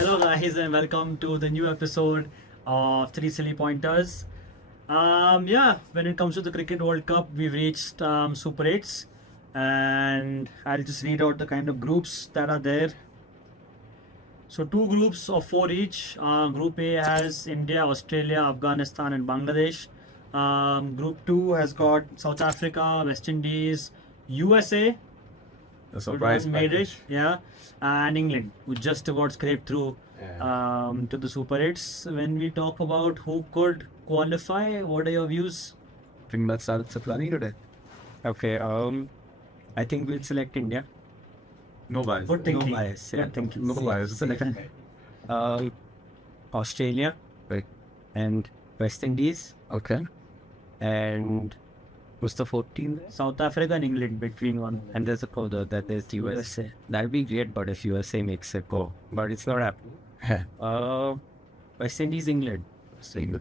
Hello, guys, and welcome to the new episode of Three Silly Pointers. When it comes to the Cricket World Cup, we've reached Super 8s, and I'll just read out the kind of groups that are there. So, two groups of four each. Group A has India, Australia, Afghanistan, and Bangladesh. Group 2 has got South Africa, West Indies, USA, A surprise who made it, package. yeah, and England, who just about scraped through to the Super 8s. When we talk about who could qualify, what are your views? I think that's our Saplani today. Okay, I think we'll select India. No bias. Good No thinking. bias. Yeah, thank you. No bias. Select Australia Right. and West Indies Okay. and what's the 14th? South Africa and England between one. And there's a further that there's USA. That'd be great, but if USA makes it go, but it's not happening. West Indies, England. Same.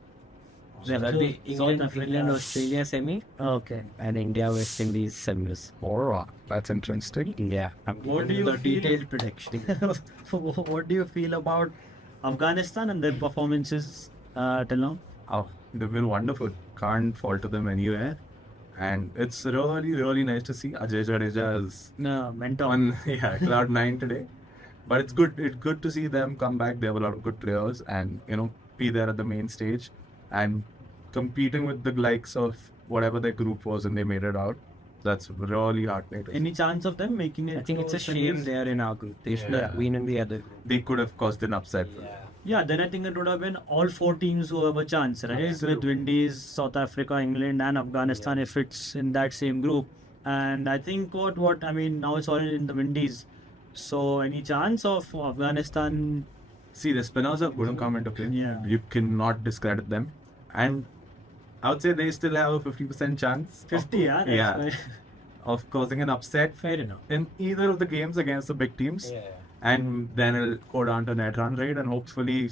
So that'll be England, Australia semi, Okay. and India, West Indies semis. Alright. That's interesting. Yeah, I'm What do giving you the feel? detailed prediction. What do you feel about Afghanistan and their performances till now? Oh, they've been wonderful. Can't fault them anywhere. And it's really, really nice to see Ajay Jadeja is No, mentor. on cloud 9 today. But it's good. It's good to see them come back. They have a lot of good players, and be there at the main stage and competing with the likes of whatever their group was, and they made it out. That's really heartening. to see. Any chance of them making it? I think it's a to shame semis? they're in our group. They should have Yeah. been in the other. They could have caused an upset. Yeah, then I think it would have been all four teams who have a chance, right? With Absolutely. Windies, South Africa, England, and Afghanistan if it's in that same group. And I think now it's all in the Windies. So any chance of Afghanistan? See, the spinners are going to come into play. Yeah. You cannot discredit them. And I would say they still have a 50% chance 50, yeah. That's yeah. right. of causing an upset Fair enough. in either of the games against the big teams. And then it'll go down to net run rate, and hopefully,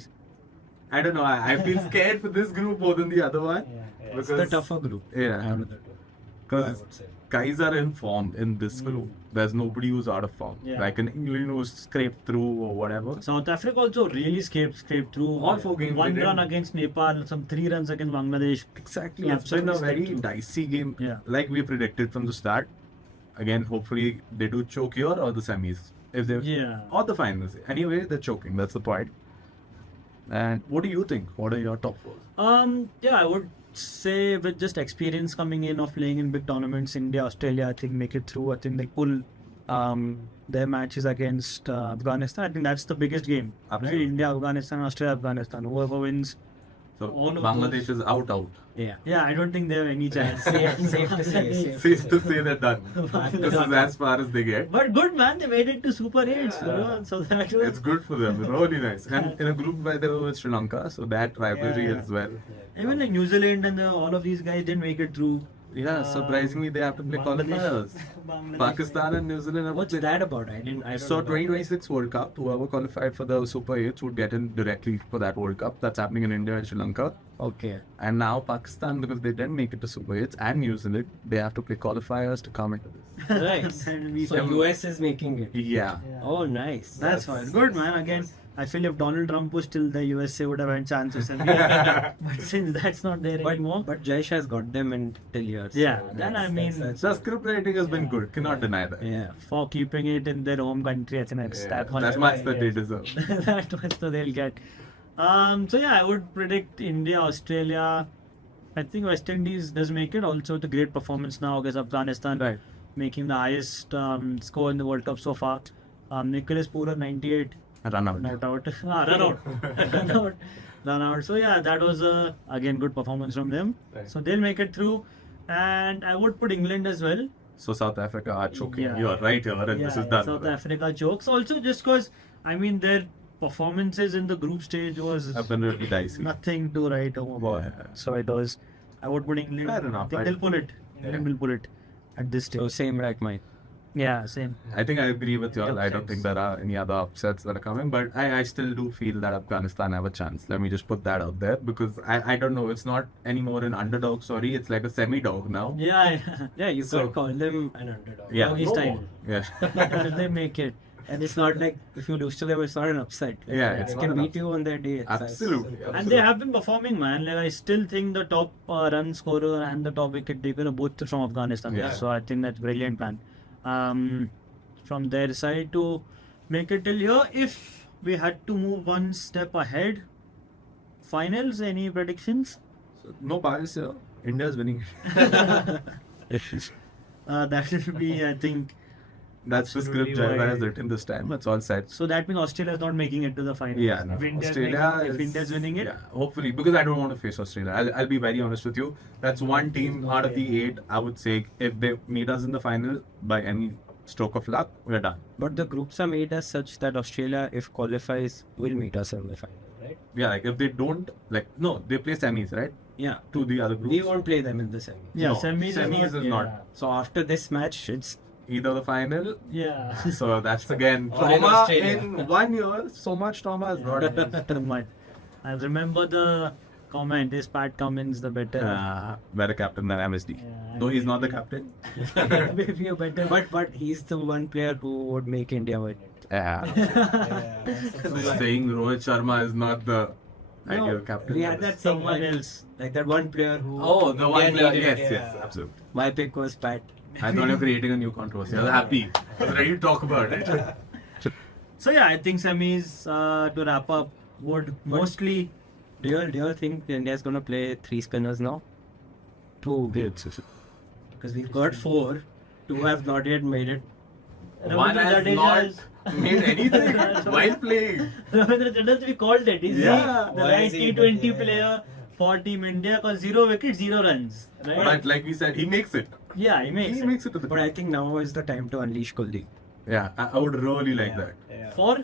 I don't know, I feel scared for this group more than the other one. It's the tougher group. Yeah. Because guys are in form in this group. There's nobody who's out of form. Yeah. Like an England who's scraped through or whatever. South Africa also really scraped through. All four games One they run did. against Nepal, some 3 runs against Bangladesh. Exactly. Yeah, It's been a absolutely very scraped dicey game. Yeah. Like we predicted from the start. Again, hopefully they do choke here or the semis. If they Yeah. Or the finals. Anyway, they're choking. That's the point. And what do you think? What are your top four? I would say with just experience coming in of playing in big tournaments, India, Australia, I think make it through. I think they pull their matches against Afghanistan. I think that's the biggest game. Right? Absolutely. India, Afghanistan, Australia, Afghanistan. Whoever wins. So All of Bangladesh is out. Yeah. Yeah, I don't think they have any chance. Safe to say. Safe to say they're done. This is as far as they get. But good man, they made it to Super 8s. So that was It's good for them. Really nice. And in a group where they were with Sri Lanka, so that rivalry as well. even like New Zealand and all of these guys didn't make it through. Yeah, surprisingly they have to play qualifiers. Bangladesh. Pakistan and New Zealand have What's played. that about? I don't So know. 2026 World Cup, whoever qualified for the Super 8s would get in directly for that World Cup. That's happening in India and Sri Lanka. Okay. And now Pakistan, because they didn't make it to Super 8s, and New Zealand, they have to play qualifiers to come into this. Nice. And we- So US is making it. Yeah. Oh, nice. That's fine. Good man. Again, I feel if Donald Trump was still there, USA would have had chances. But since that's not there anymore. But Jaish has got them in till years. Yeah, then I mean, The script writing has been good. Cannot deny that. Yeah. for keeping it in their home country, I think that's that much. That's much that they deserve. That much that they'll get. I would predict India, Australia. I think West Indies does make it. Also, the great performance now against Afghanistan, Right. making the highest score in the World Cup so far. Nicholas Pooler 98. Run out. Not out. Run out. Run out. Run out. So yeah, that was again good performance from them. Right. So they'll make it through, and I would put England as well. So South Africa are choking. Yeah. You are right here, and this is done. South Africa jokes also just because their performances in the group stage was Have been really dicey. nothing to write home about. Yeah. So it was. I would put England. Fair enough. I think they'll pull it. England will pull it at this stage. So same like mine. Yeah, same. I think I agree with you all. I don't think there are any other upsets that are coming, but I still do feel that Afghanistan have a chance. Let me just put that out there because I don't know. It's not anymore an underdog story. It's like a semi-dog now. Yeah. Yeah, you So- could call them an underdog. Yeah. Doggy style. Yeah. If they make it. And it's not like if you lose to them, it's not an upset. Yeah, it's They not can an beat you on their day. Absolutely. And they have been performing, man. Like, I still think the top run scorer and the top wicket taker are both from Afghanistan. Yeah. So I think that's brilliant, man. From their side to make it till here, if we had to move one step ahead, finals, any predictions? No bias here. India's winning. That should be, I think. That's the script Jaiva has written this time. It's all set. So that means Australia is not making it to the finals. Yeah, no. If India's Australia if India's winning it, Yeah, hopefully, because I don't want to face Australia. I'll be very honest with you. That's one team out of the 8. I would say if they meet us in the final by any stroke of luck, we're done. But the groups are made as such that Australia, if qualifies, will meet us in the final, right? Yeah, like if they don't, no, they play semis, right? Yeah. To the other groups. We won't play them in the semi. yeah, No, semis, semis is not. So after this match, it's Either the final. Yeah. So that's again Or in trauma Australia. in 1 year. So much trauma is brought. I remember the comment, is Pat Cummins the better? Better captain than MSD. Yeah, Though he's not the captain. Maybe a better. but he's the one player who would make India win it. Saying Rohit Sharma is not the ideal captain. We had that someone someone else. like that one player who. Oh, the one India player. needed, Yes, absolutely. My pick was Pat. I thought you're creating a new controversy. I was happy. I was ready to talk about it. So yeah, I think semis to wrap up would mostly. Do you think India is gonna play 3 spinners now? 2. Because we've got 4. 2 have not yet made it. One Ravindra has Jadeja not made anything while playing. Ravindra Jadeja, we called it. Is Yeah. he the Why right is he T20 doing- player for Team India? Because 0 wickets, 0 runs. Right? But like we said, he makes it. Yeah, he makes He it. makes it to the But I think now is the time to unleash Kuldeep. Yeah, I would really like that. For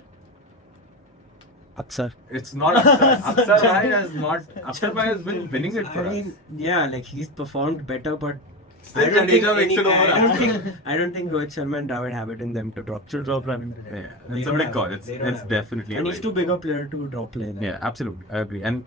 Aksar. It's not Aksar. Aksar Bhai has not. Aksar Bhai has been winning it for I us. mean, yeah, like he's performed better, but Still Jadeja makes it over Aksar. I don't think Rohit Sharma and Dravid have it in them to drop. should drop running. Yeah, They it's a don't big have call. it. It's They don't have it. definitely. And a he's big- too big a player to drop play. Yeah, absolutely. I agree. And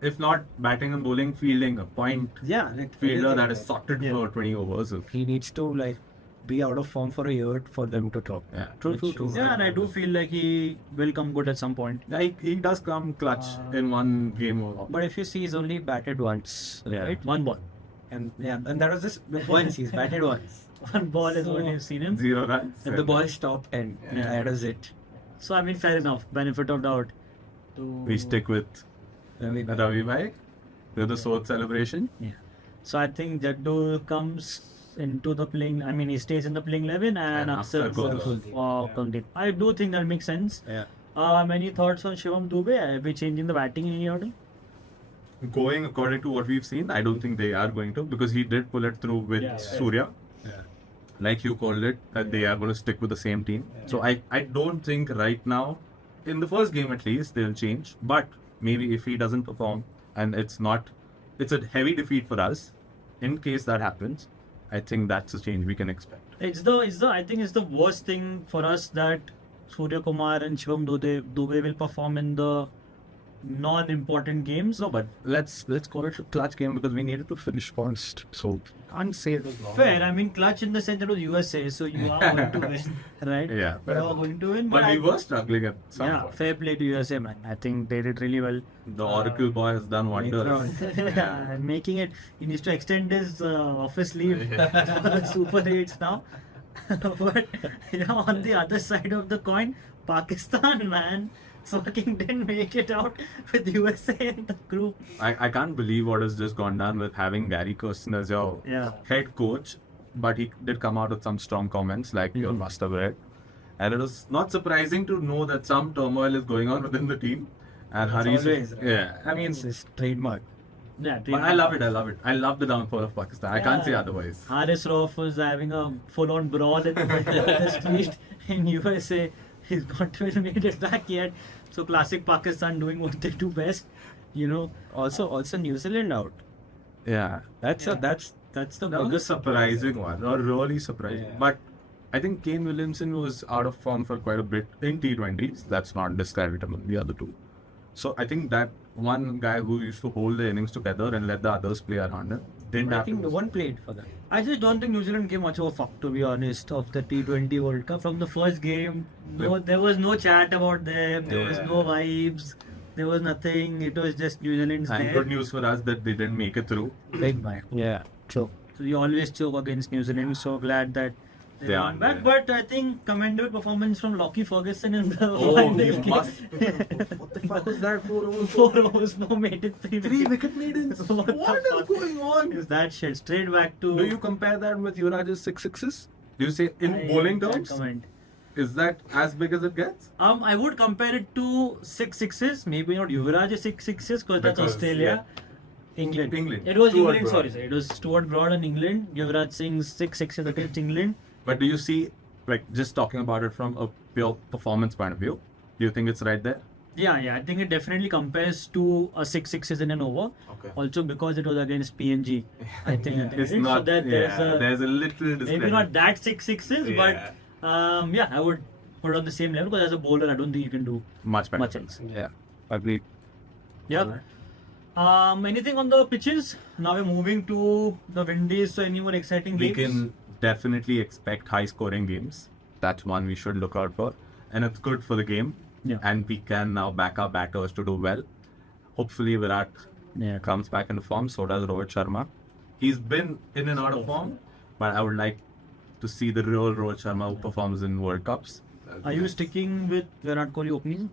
if not batting and bowling, fielding, a point Yeah, like fielder that is sorted Yeah. for 20 overs. he needs to like be out of form for a year for them to drop. Yeah, True. Yeah, and I do feel like he will come good at some point. He does come clutch in one game. But if you see, he's only batted once, Yeah. right? One ball. And that was just once. He's batted once. One ball is what So- you've seen him. 0 runs. And the ball stopped 10. Yeah. That was it. So I mean, fair enough. Benefit of doubt. We stick with Ravi Bhai. With the Sod celebration. Yeah. So I think Jaddu comes into the playing. I mean, he stays in the playing 11 and And Aksar Aksar goes goes. for Kuldeep. I do think that makes sense. Yeah. Any thoughts on Shivam Dubey? Are we changing the batting in any order? Going according to what we've seen, I don't think they are going to because he did pull it through with Surya. Like you called it, that they are going to stick with the same team. So I don't think right now, in the first game at least, they'll change. But maybe if he doesn't perform and it's a heavy defeat for us, in case that happens, I think that's a change we can expect. I think it's the worst thing for us that Surya Kumar and Shivam Dubey will perform in the non-important games. No, but let's call it a clutch game because we needed to finish first. So can't say it was wrong. Fair. I mean, clutch in the sense it was USA, so you are going to win, right? Yeah, You fair are enough. going to win. But we I- were struggling at some Yeah, point. fair play to USA, man. I think they did really well. The Oracle boy has done wonders. Yeah, and making it, he needs to extend his office leave for the Super 8s now. But on the other side of the coin, Pakistan, man, fucking didn't make it out with USA in the group. I can't believe what has just gone down with having Gary Kirsten as your Yeah. head coach, but he did come out with some strong comments like you must have read. And it was not surprising to know that some turmoil is going on within the team. And Hari's, always, right? yeah, I mean, It's his trademark. Yeah, but I love it. I love the downfall of Pakistan. I can't say Yeah. otherwise. Haris Rauf was having a full-on brawl in the middle of the street in USA. He's not even made it back yet. So classic Pakistan doing what they do best, Also New Zealand out. Yeah. That's the That was a biggest surprising one, or really surprising. Yeah. But I think Kane Williamson was out of form for quite a bit in T20s. That's not discreditable, the other two. So I think that one guy who used to hold the innings together and let the others play around him didn't I have think to no lose. one played for them. I just don't think New Zealand gave much of a fuck, to be honest, of the T20 World Cup. From the first game, there was no chat about them, there was no vibes, there was nothing. It was just New Zealand's And there. good news for us that they didn't make it through. Big man. Yeah, true. So we always choke against New Zealand. So glad that they They won are, back. yeah. But I think commendable performance from Lockie Ferguson in the Oh, final he game. must. What the fuck was that? 4 overs, 4 made it, 3 Three wickets. wicket maidens. What the What is fuck? going on? Is that shit straight back to? Do you compare that with Yuvraj's 6 sixes? Do you say in I bowling can't terms? comment. Is that as big as it gets? I would compare it to 6 sixes, maybe not Yuvraj's 6 sixes because that's Because, Australia. England. England. It was Stuart England, Broad. sorry. It was Stuart Broad and England. Yuvraj Singh's 6 sixes against England. But do you see, like, just talking about it from a pure performance point of view, do you think it's right there? Yeah, I think it definitely compares to a 6 sixes in an over. Okay. Also because it was against PNG. I think it It's did. not. So that There's a little maybe discredit. not that 6 sixes, Yeah. but I would put it on the same level because as a bowler, I don't think you can do Much better. much else. Yeah, agreed. Yeah. Anything on the pitches? Now we're moving to the Windies. So any more exciting We games? can definitely expect high scoring games. That's one we should look out for. And it's good for the game. Yeah. And we can now back our batters to do well. Hopefully Virat comes back into form. So does Rohit Sharma. He's been in and out of form. But I would like to see the real Rohit Sharma who performs in World Cups. Are you sticking with Virat Kohli opening?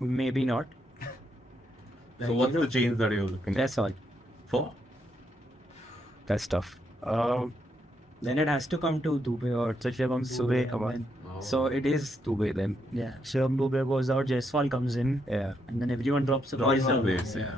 Maybe not. So what's the change that you're looking at That's all. for? That's tough. Then it has to come to Dubey or Shivam Dubey. Come on. So it is Dubey then. Yeah. Shivam Dubey goes out, Jaiswal comes in, Yeah. and then everyone drops the Drops the ball. base, yeah.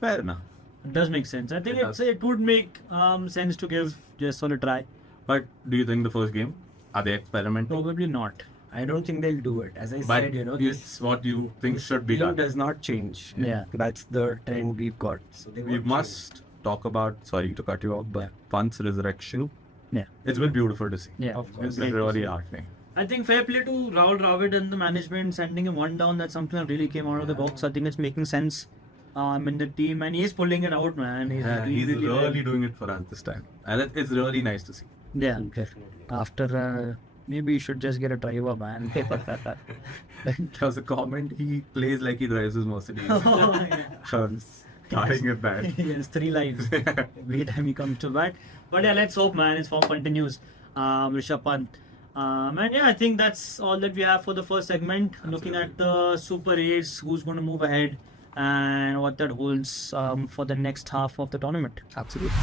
Fair enough. It does make sense. I think It does. it would make sense to give Jaiswal a try. But do you think the first game, are they experimental? Probably not. I don't think they'll do it. As I But said, it's what you think should be team done. does not change. Yeah. That's the trend we've got. So they We won't must talk about, sorry to cut you off, but Pant's resurrection. Yeah. It's been beautiful to see. Yeah. Of course. It's been really heartening. I think fair play to Rahul Dravid and the management sending him one down. That's something that really came out of the box. I think it's making sense in the team, and he's pulling it out, man. He's He's really really doing it for us this time. And it's really nice to see. Yeah. After maybe you should just get a driver, man. Because the comment, he plays like he drives his Mercedes. Oh, yeah. Starting with that. He has 3 lives every time he comes to bat. But yeah, let's hope, man, his form continues. Rishabh Pant. And yeah, I think that's all that we have for the first segment. Looking at the Super 8s, who's going to move ahead and what that holds for the next half of the tournament. Absolutely.